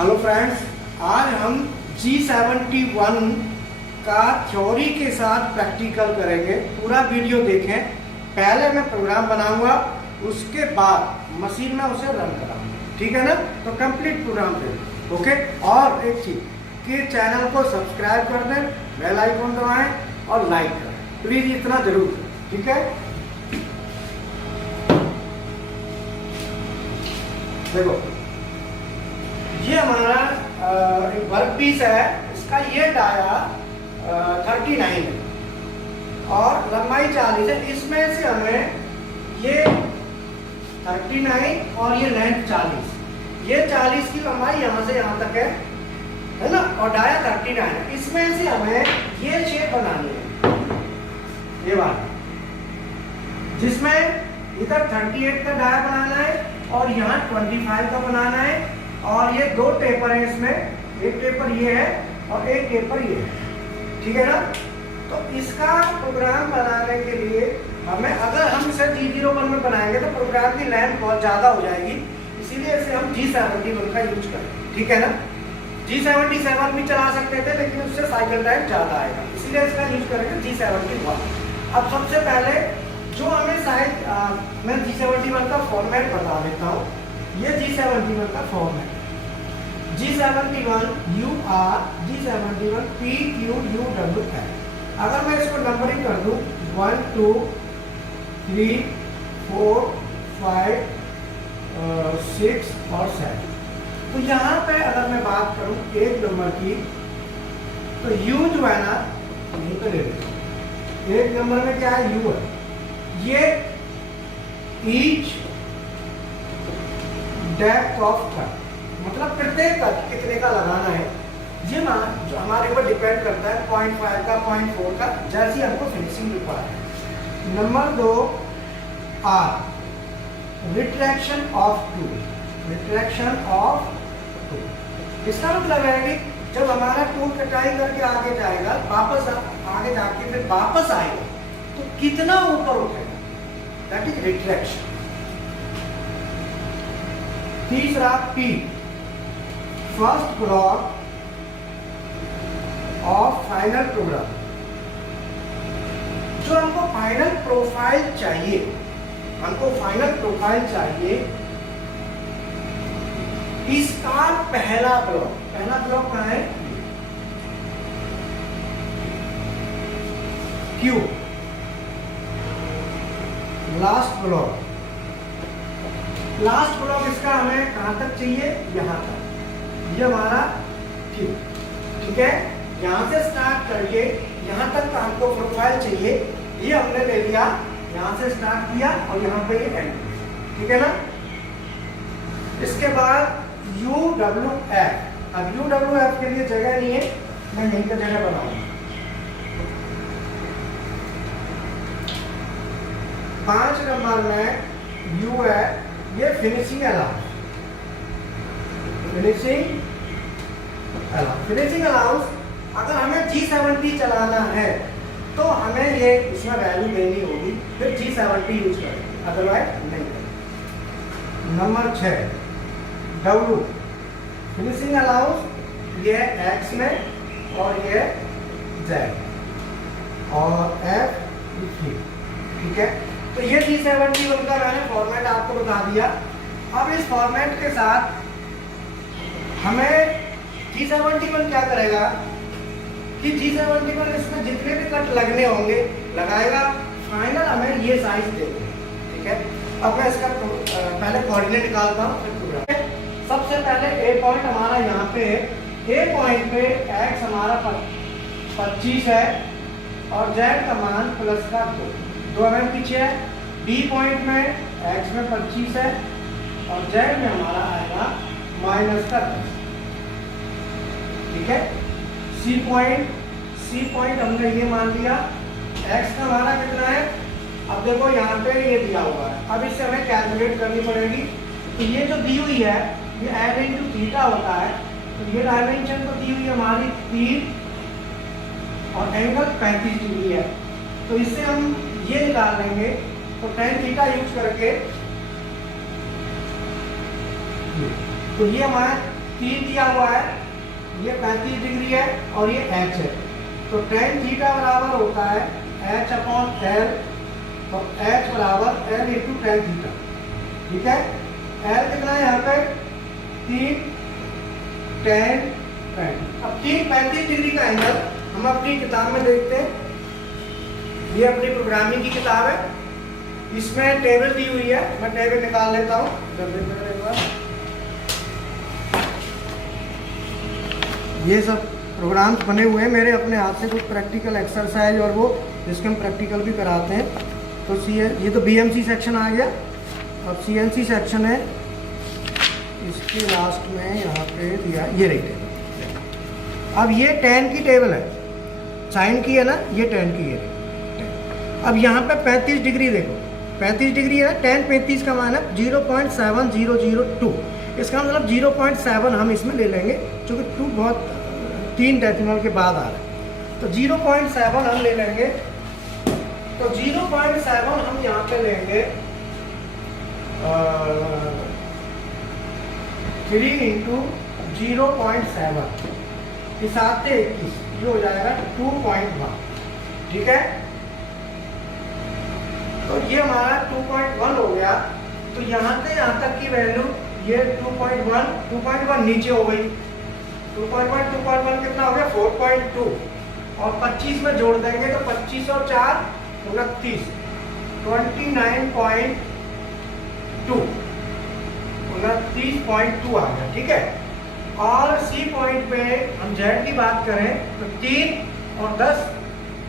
Hello friends, आज हम G71 का थ्योरी के साथ प्रैक्टिकल करेंगे। पूरा वीडियो देखें। पहले मैं प्रोग्राम बनाऊंगा, उसके बाद मशीन में उसे रन कराऊंगा, ठीक है ना। तो कंप्लीट प्रोग्राम दें, ओके। और एक चीज कि चैनल को सब्सक्राइब कर दें, बेल आइकन दबाएं और लाइक करें, प्लीज इतना जरूर करें, ठीक है। देखो, ये हमारा एक वर्क पीस है। इसका ये डाया 39 है और लंबाई 40 है। इसमें से हमें ये 39 और ये लेंथ 40, ये 40 की लंबाई यहाँ से यहाँ तक है ना, और डाया 39 है। इसमें से हमें ये शेप बनानी है, ये वाला, जिसमें इधर 38 का डाया बनाना है और यहाँ 25 का बनाना है। और ये दो टेपर है इसमें, एक टेपर ये है और एक टेपर ये है, ठीक है ना। तो इसका प्रोग्राम बनाने के लिए हमें, अगर हम इसे G01 में बनाएंगे तो प्रोग्राम की लेंथ बहुत ज़्यादा हो जाएगी, इसीलिए इसे हम G71 का यूज करें, ठीक है ना। G77 भी चला सकते थे, लेकिन उससे साइकिल टाइम ज़्यादा आएगा, इसीलिए इसका यूज करेंगे G71। अब सबसे पहले जो हमें साइज, मैं G71 का फॉर्मेट बता देता हूँ। ये G71 का फॉर्म है, G71 UR, G71 PQUWL। अगर मैं इसको नंबरिंग कर दूं 1 2 3 4 5 6 और 7, तो यहाँ पे अगर मैं बात करूं एक नंबर की, तो U जो है ना, यहीं पे ले लेते। एक नंबर में क्या है, U है। ये ईच डेप्थ ऑफ कट, मतलब प्रत्येक कट कितने का लगाना है, ये जो हमारे ऊपर डिपेंड करता है, 0.5 का, 0.4 का, जैसी हमको फिनिशिंग रिक्वायर है। Number 2 R, retraction of tool, retraction of tool. इसका मतलब है कि जब हमारा टूल कटाई करके आगे जाएगा, वापस आगे जाके फिर वापस आएगा, तो कितना ऊपर उठेगा, दैट इज रिट्रैक्शन। तीसरा P, first block of final program. जो हमको फाइनल प्रोफाइल चाहिए, हमको फाइनल प्रोफाइल चाहिए, इसका पहला ब्लॉक कहाँ है, Q। लास्ट ब्लॉक इसका हमें कहां तक चाहिए, यहां तक, ये हमारा Q, ठीक है। यहां से स्टार्ट करके यहां तक का हमको प्रोफाइल चाहिए, ये हमने ले लिया, यहां से स्टार्ट किया और यहां पे ये एंड, ठीक है ना। इसके बाद UWF। अब UWF के लिए जगह नहीं है, मैं यहीं पर जगह बनाऊंगा। 5 नंबर में U है, ये फिनिशिंग अलाउंस, फिनिशिंग अलाउंस। अगर हमें G70 चलाना है तो हमें ये इसमें वैल्यू देनी होगी, फिर G70 यूज करें, अदरवाइज नहीं करें। नंबर 6 W, फिनिशिंग अलाउंस, ये X में और ये Z और F, ठीक है। तो ये G71 का मैंने फॉर्मेट आपको बता दिया। अब इस फॉर्मेट के साथ हमें G71 क्या करेगा कि G71 इसमें जितने भी कट लगने होंगे लगाएगा, फाइनल हमें ये साइज देगा, ठीक है। अब मैं इसका पहले कोऑर्डिनेट निकालता हूँ। सबसे पहले A पॉइंट हमारा यहाँ पे है, A पॉइंट पे X हमारा 25 है और Z का मान प्लस का 2 mm पीछे है। B पॉइंट में X में 25 है और Z में हमारा आएगा माइनस का 10, ठीक है। C पॉइंट हमने ये मान लिया, X का हमारा कितना है, अब देखो यहाँ पे ये दिया हुआ है, अब इससे हमें कैलकुलेट करनी पड़ेगी। तो ये जो दी हुई है, ये एड इंटू थीटा होता है, तो ये डायमेंशन तो दी हुई है हमारी 3 और एंगल 35 डिग्री है, तो इससे हम ये निकाल लेंगे। तो tan थीटा यूज करके, तो ये हमारा 3 दिया हुआ है, ये 35 डिग्री है और ये h है। तो tan थीटा बराबर होता है h अपॉन l, तो h बराबर l इंटू tan थीटा। ठीक है, l कितना है यहाँ पे 3 tan 35। अब 35 डिग्री का एंगल हम अपनी किताब में देखते हैं, ये अपनी प्रोग्रामिंग की किताब है, इसमें टेबल दी हुई है, मैं टेबल निकाल लेता हूँ। ये सब प्रोग्राम्स बने हुए हैं मेरे अपने हाथ से, कुछ प्रैक्टिकल एक्सरसाइज और वो जिसके हम प्रैक्टिकल भी कराते हैं। तो ये तो BMC सेक्शन आ गया। अब CNC सेक्शन है, इसके लास्ट में यहाँ पे दिया ये रही टेबल। अब ये tan की टेबल है, साइन की है ना, ये tan की है। अब यहाँ पे 35 डिग्री देखो, 35 डिग्री है, tan 35 का मान है 0.7002। इसका मतलब 0.7 हम इसमें ले लेंगे, क्योंकि 2 बहुत 3 डेसिमल के बाद आ रहा है, तो 0.7 हम ले लेंगे। तो 0.7 हम यहाँ पे लेंगे 3 इंटू 0.7 हिसाब से 21, ये हो जाएगा 2.1। ठीक है, तो ये हमारा 2.1 हो गया। तो यहाँ से यहाँ तक की वैल्यू ये 2.1 नीचे हो गई। 2.1 कितना हो गया 4.2, और 25 में जोड़ देंगे तो 25 और 4 29, 29.2 आ गया। ठीक है, और C पॉइंट पे हम Z की बात करें तो 3 और 10,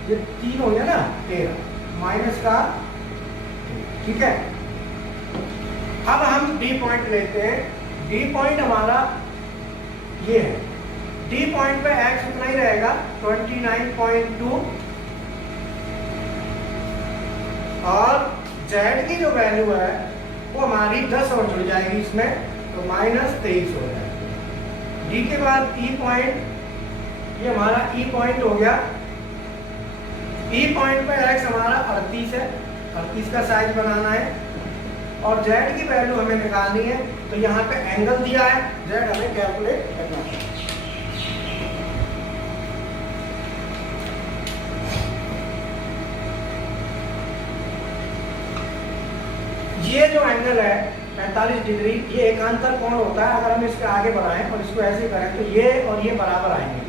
ये 3 हो गया ना 13 माइनस का। ठीक है, अब हम D पॉइंट लेते हैं। D पॉइंट हमारा ये है, D पॉइंट पे x उतना ही रहेगा 29.2, और Z की जो वैल्यू है वो हमारी 10 और जुड़ जाएगी इसमें, तो -23 हो जाएगा। D के बाद E पॉइंट, ये हमारा E पॉइंट हो गया। E पॉइंट पे x हमारा 38 है, 38 का साइज बनाना है, और Z की वैल्यू हमें निकालनी है। तो यहाँ पे एंगल दिया है, Z हमें कैलकुलेट करना है। ये जो एंगल है 45 डिग्री, ये एकांतर कोण होता है। अगर हम इसके आगे बढ़ाएं और इसको ऐसे करें तो ये और ये बराबर आएंगे।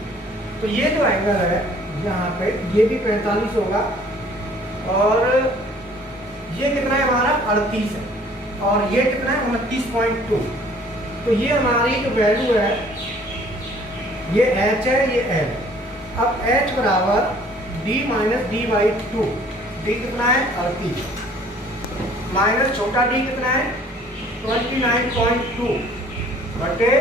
तो ये जो एंगल है यहाँ पे, ये भी 45 होगा, और ये कितना है हमारा 38 है, और ये कितना है 29.2। तो ये हमारी जो वैल्यू है ये h है, ये l। अब h बराबर d माइनस d/2। d कितना है 38, माइनस छोटा d कितना है 29.2 बटे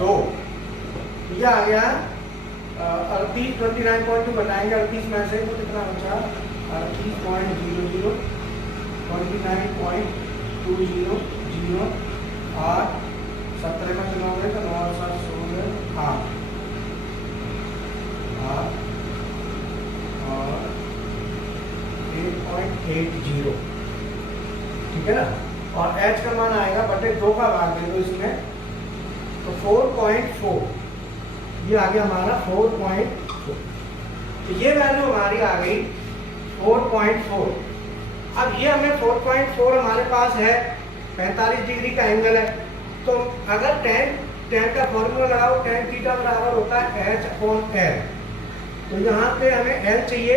2। ये आ गया 38, 29.2 बताएंगे 38 में से, तो कितना बचा 38.00, 29.200, और 17 में कितना हो गया, तो 9 और 7 16, 8, और 8.80। ठीक है ना, और h का मान आएगा बटे 2 का भाग दे दो इसमें, तो 4.4। ये आ गया हमारा 4.4। तो ये वैल्यू हमारी आ गई 4.4। अब ये हमें 4.4 हमारे पास है, 45 डिग्री का एंगल है। तो अगर tan का फॉर्मूला लगाओ, tan थीटा बराबर होता है h अपॉन l। तो यहाँ पे हमें l चाहिए,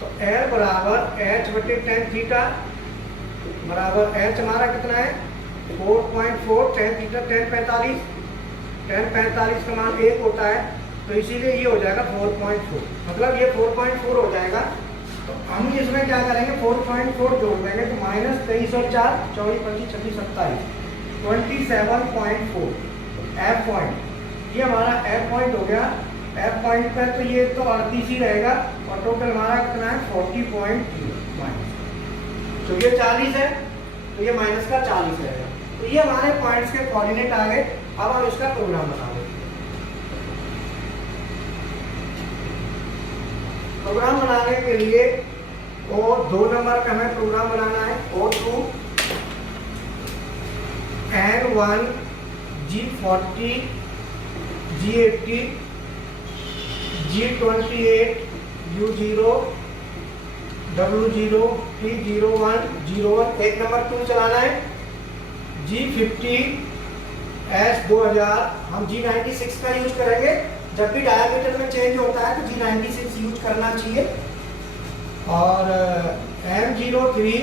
तो l बराबर h बटे tan थीटा बराबर h हमारा कितना है 4.4, tan थीटा tan 45, tan 45 का मान 1 होता है, तो इसीलिए ये हो जाएगा 4.4, मतलब ये 4.4 हो जाएगा। तो हम इसमें क्या करेंगे 4.4 जोड़ देंगे, तो -23 और 4 24 25 26 27 27.4 F पॉइंट। ये हमारा F पॉइंट हो गया। F पॉइंट पर तो ये तो 38 ही रहेगा, और टोटल हमारा कितना है 40.0 माइनस, तो ये 40 है, तो ये माइनस का 40 रहेगा। तो ये हमारे पॉइंट्स के कोऑर्डिनेट आ गए। अब हम इसका प्रोग्राम बना देंगे। प्रोग्राम बनाने के लिए और 2 नंबर का हमें प्रोग्राम बनाना है, O2 N1 G40 G80 G28 U0 W0 T01 01 एक नंबर टूल चलाना है। G50 S2000 हम G96 का यूज करेंगे। जब भी डायमीटर में चेंज होता है तो G96 यूज करना चाहिए। और M03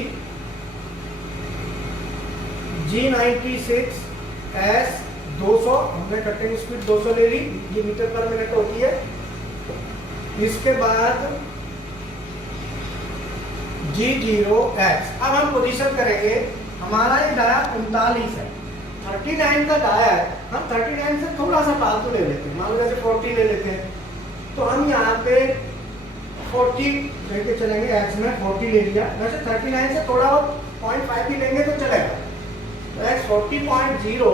G96 S200 हमने कटिंग स्पीड 200 ले ली, ये मीटर पर मिनट होती है। इसके बाद G0X अब हम पोजीशन करेंगे। हमारा ये डाया 39 है, 39 का डाया है। हम 39 से थोड़ा सा फालतू ले लेते हैं, मान लो जैसे 40 ले लेते हैं, तो हम यहाँ पे 40 लेके चलेंगे। X में 40 ले लिया, वैसे 39 से थोड़ा बहुत 0.5 भी लेंगे तो चलेगा। तो X 40.0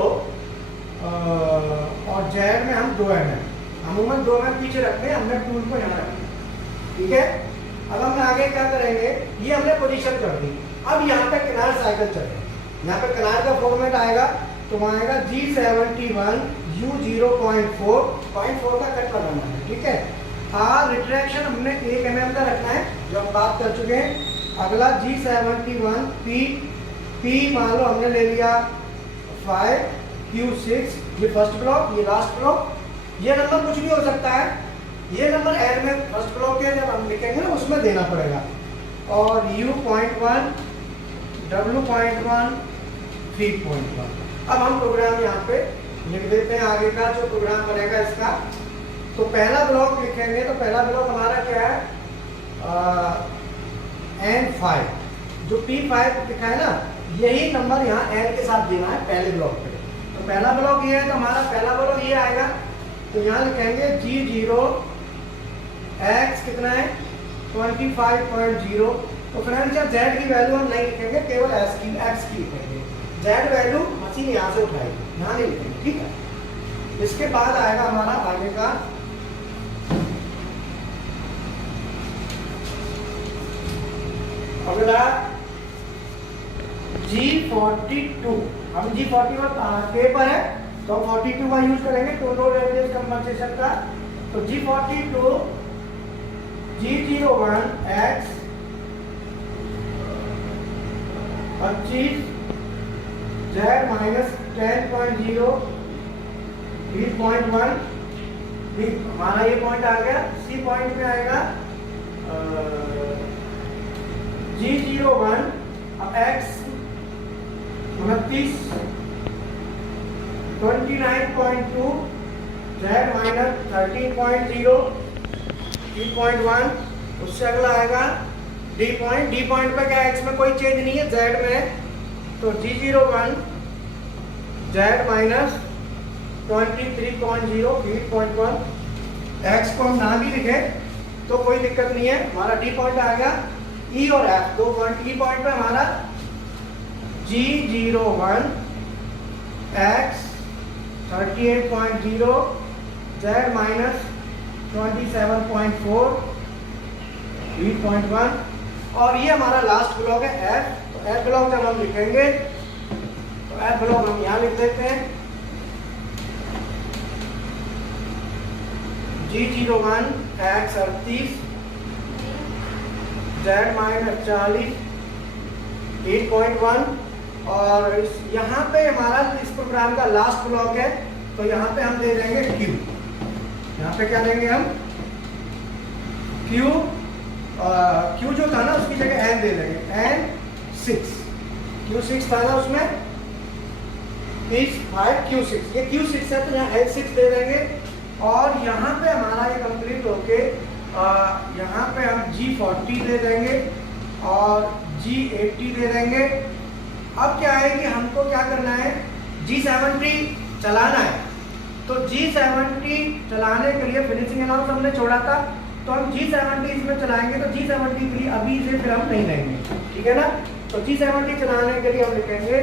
और Z में हम 2 mm, अमूमन 2 mm पीछे रखते हैं, हमने टूल को यहाँ रखना, ठीक है। अब हम आगे क्या करेंगे, ये हमने पोजीशन कर दी। अब यहाँ पे किनार साइकिल चलेगा, यहाँ पे किनार का फॉर्मेट आएगा, तो वहाँ आएगा G71 U0.4 का कट लगाना है, ठीक है। रिट्रैक्शन हमने 1 mm का रखना है, जो हम बात कर चुके हैं। अगला G71 P मान लो हमने ले लिया 5 Q6, ये फर्स्ट ब्लॉक, ये लास्ट ब्लॉक। ये नंबर कुछ भी हो सकता है, ये नंबर एड में फर्स्ट ब्लॉक है, जब हम लिखेंगे ना उसमें देना पड़ेगा। और U.1 W.1 3.1। अब हम प्रोग्राम यहाँ पे लिख देते हैं, आगे का जो प्रोग्राम बनेगा इसका। तो पहला ब्लॉक लिखेंगे, तो पहला ब्लॉक हमारा क्या है, N5 जो P5 लिखा है ना, यही नंबर यहाँ N के साथ देना है पहले ब्लॉक पे। तो पहला ब्लॉक ये है, तो हमारा पहला ब्लॉक ये आएगा। तो यहाँ लिखेंगे G0X कितना है 25.0। तो फ्रेंड्स जब Z की वैल्यू हम नहीं लिखेंगे, केवल X की लिखेंगे। Z वैल्यू मशीन यहाँ से उठाएगी, यहाँ नहीं लिखेंगे, ठीक है। इसके बाद आएगा हमारा आगे का अगला G42। हम G41 पेपर है, तो 42 का यूज करेंगे टोल रोड रेडियस कंपनसेशन का। तो G42 G01X 25 Z माइनस 10.0 3.1 हमारा ये पॉइंट आ गया। सी पॉइंट में आएगा G01 अब X 29 29.2 Z माइनस 13.0 3.1। उससे अगला आएगा D पॉइंट पे क्या है, X में कोई चेंज नहीं है, Z में है। तो G01 Z माइनस 23.0 8.1। X को हम ना भी लिखे तो कोई दिक्कत नहीं है। हमारा D पॉइंट आ गया। E और F दो पॉइंट। E पॉइंट पे हमारा G01 X 38.0 Z माइनस 27.4 8.1। और ये हमारा लास्ट ब्लॉक है F। तो F ब्लॉक जब हम लिखेंगे तो F ब्लॉक हम यहाँ लिख देते हैं G01 X 38 Z माइनस 40 8.1। और यहाँ पे हमारा इस प्रोग्राम का लास्ट ब्लॉक है, तो यहाँ पे हम दे देंगे Q। यहाँ पे क्या देंगे हम Q जो था ना उसकी जगह N दे देंगे N6। Q6 था ना उसमें 5 Q6, ये Q6 है तो यहाँ N6 दे देंगे। और यहाँ पे हमारा ये कंप्लीट होके यहाँ पे हम G40 दे देंगे और G80 दे देंगे। अब क्या है कि हमको क्या करना है, G70 चलाना है। तो G70 चलाने के लिए फिनिशिंग अनाउंस हमने छोड़ा था, तो हम G70 इसमें चलाएंगे। तो G70 के लिए अभी इसे फिर हम नहीं लेंगे, ठीक है ना। तो G70 चलाने के लिए हम लिखेंगे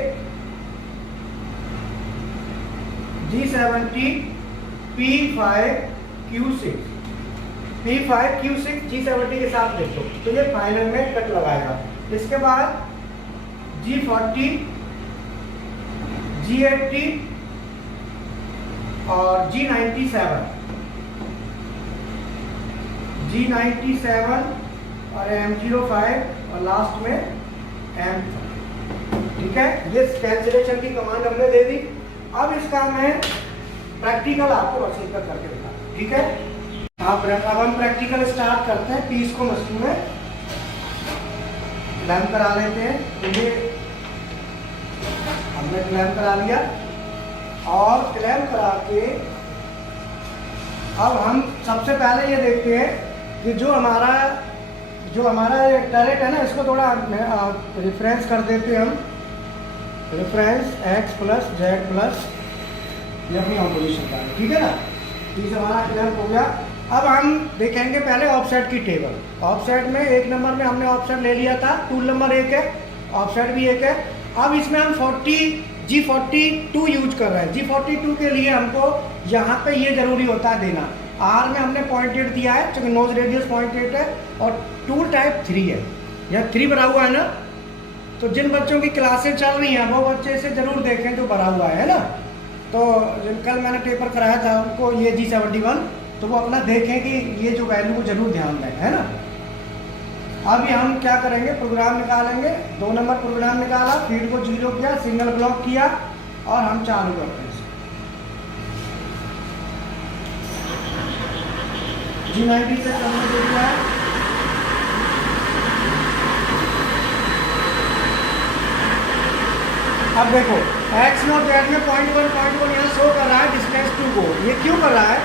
G70 P5Q6 P5Q6 G70 के साथ देखो, तो ये फाइनल में कट लगाएगा। इसके बाद G40 G80 और G97 और M05 और लास्ट में M। ठीक है, ये कैंसिलेशन की कमांड हमने दे दी। अब इसका मैं प्रैक्टिकल आपको मशीन पर करके दिखा। ठीक है, अब हम प्रैक्टिकल स्टार्ट करते हैं। पीस को मशीन में क्लैंप करा लेते हैं। तो ये हमने क्लैंप करा लिया और क्लैंप करा के अब हम सबसे पहले ये देखते हैं कि जो हमारा ये टरेट है ना, इसको थोड़ा रिफरेंस कर देते हैं हम। Reference x plus Z plus ये अपनी ऑपोजिशन का है। ठीक है ना, इस हमारा क्लैंप हो गया। अब हम देखेंगे पहले ऑफसेट की टेबल। ऑफसेट में 1 नंबर में हमने ऑफसेट ले लिया था, टूल नंबर 1 है, ऑफसेट भी 1 है। अब इसमें हम G42 यूज कर रहे हैं। G42 के लिए हमको यहाँ पे ये जरूरी होता है देना। R में हमने 0.8 दिया है क्योंकि नोज रेडियस 0.8 है और टूल टाइप 3 है। यहाँ 3 भरा हुआ है ना, तो जिन बच्चों की क्लासें चल रही हैं वो बच्चे इसे जरूर देखें जो भरा हुआ है ना। तो कल मैंने पेपर कराया था उनको ये G71, तो वो अपना देखें कि ये जो वैल्यू को जरूर ध्यान दें, है ना। अभी हम क्या करेंगे, प्रोग्राम निकालेंगे। 2 नंबर प्रोग्राम निकाला, फीड को 0 किया, सिंगल ब्लॉक किया और हम चालू करते हैं। G90 से हमने दे दिया है। अब देखो x नॉट जेड में 0.1 यहाँ शो कर रहा है डिस्टेंस टू गो। ये क्यों कर रहा है?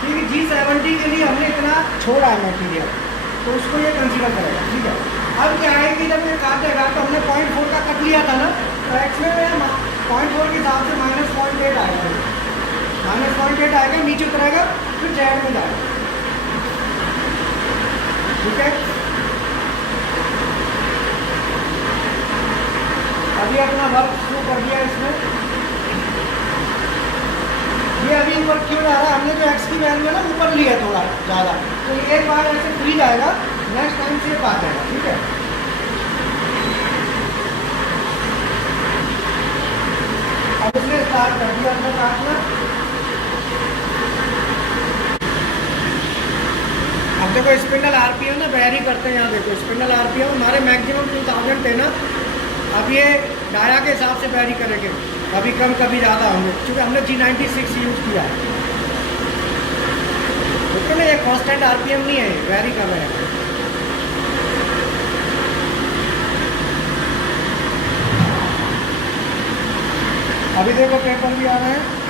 क्योंकि G70 के लिए हमने इतना छोड़ा है मटेरियल, तो उसको ये कंसीडर करेगा। ठीक है, अब क्या है कि जब ये काटेगा तो हमने 0.4 का कट लिया था ना, तो x में 0.4 के हिसाब से -0.8 आएगा। -0.8 आएगा, नीचे उतरेगा, फिर जेड में जाएगा। ठीक है, अभी अपना वर्क शुरू कर दिया इसमें। ये अभी ऊपर क्यों जा रहा है? हमने जो x की वैल्यू है ना ऊपर लिया थोड़ा ज़्यादा, तो एक बार ऐसे फ्री जाएगा, नेक्स्ट टाइम से आ जाएगा। ठीक है, अब इसने स्टार्ट कर दिया अपना काटना। अब देखो स्पिंडल आरपीएम ना वेरी करते हैं। यहाँ देखो स्पिंडल आरपीएम हमारे मैक्सिमम 2000 थे ना, अब ये डाया के हिसाब से वेरी करेंगे, कभी कम कभी ज़्यादा होंगे क्योंकि हमने G96 यूज़ किया है। देखो ना, ये कांस्टेंट आरपीएम नहीं है, वेरी कर रहे हैं। अभी देखो पेपर भी आ रहे हैं।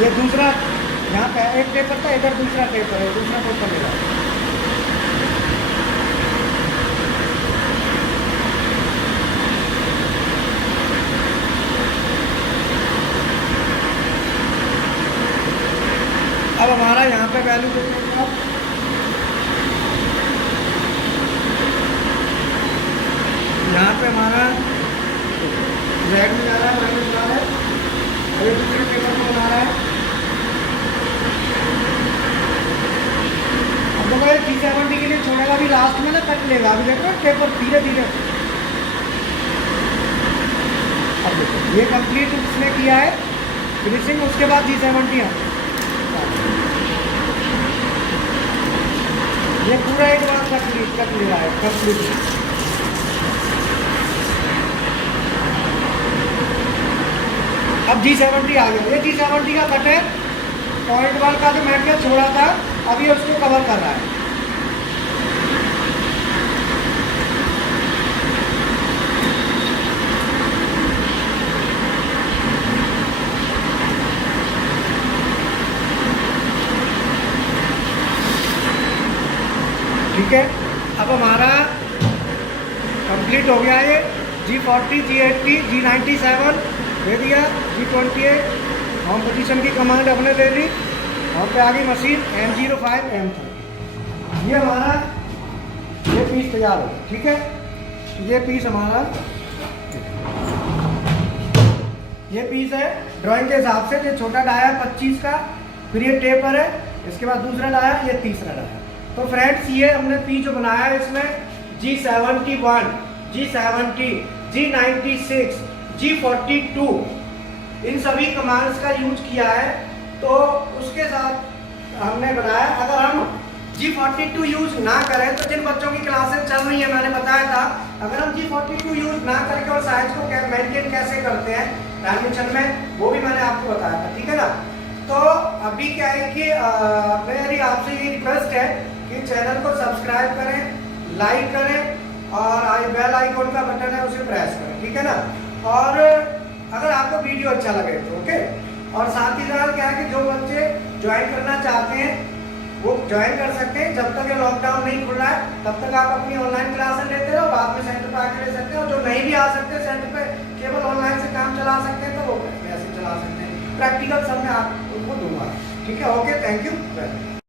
ये दूसरा यहाँ पे एक पेपर था, इधर दूसरा पेपर है, दूसरा पेपर लेगा। अब हमारा यहाँ पे वैल्यू देखेंगे आप, यहाँ पे हमारा जेड में जा रहा है, माइनस जा रहा है, और ये दूसरे पेपर में बना रहा है। अब देखो ये G70 के लिए छोड़ेगा, अभी लास्ट में ना कट लेगा। अभी देखो पेपर धीरे धीरे। अब देखो ये कंप्लीट उसने किया है फिनिशिंग, उसके बाद G70 है। ये पूरा एक बार कट ले रहा है कंप्लीट। अब G70 आ गया। ये G70 का कट है, 0.1 का जो मैटेरियल छोड़ा था अभी उसको कवर कर रहा है। ठीक है, अब हमारा कंप्लीट हो गया। ये G40, G80, G97 दे दिया, G28 होम पोजीशन की कमांड अपने ले ली और पे आ गई मशीन M05 M30। ये हमारा पीस तैयार हो, ठीक है। ये पीस हमारा, ये पीस है ड्राइंग के हिसाब से। ये छोटा डाया 25 का, फिर ये टेपर है, इसके बाद दूसरा डाया, ये तीसरा डाया। तो फ्रेंड्स ये हमने पीस जो बनाया है इसमें G71, G70, G96, G42 इन सभी कमांड्स का यूज किया है। तो उसके साथ हमने बनाया। अगर हम G42 यूज ना करें तो जिन बच्चों की क्लासेस चल रही है, मैंने बताया था, अगर हम G42 यूज ना करके और साइज को मेंटेन कैसे करते हैं डायमेंशन में, वो भी मैंने आपको बताया था, ठीक है ना। तो अभी क्या है कि मेरी आपसे ये रिक्वेस्ट है कि चैनल को सब्सक्राइब करें, लाइक करें और बेल आइकन का बटन है उसे प्रेस करें, ठीक है ना। और अगर आपको वीडियो अच्छा लगे तो ओके। और साथ ही साथ क्या है कि जो बच्चे ज्वाइन करना चाहते हैं वो ज्वाइन कर सकते हैं। जब तक ये लॉकडाउन नहीं खुल रहा है तब तक आप अपनी ऑनलाइन क्लासेस लेते रहो, बाद में सेंटर पे आके ले सकते हैं। और जो नहीं भी आ सकते सेंटर पे, केवल ऑनलाइन से काम चला सकते हैं, तो वो वैसे चला सकते हैं। प्रैक्टिकल सब मैं आप उनको दूंगा, ठीक है। Okay, thank you.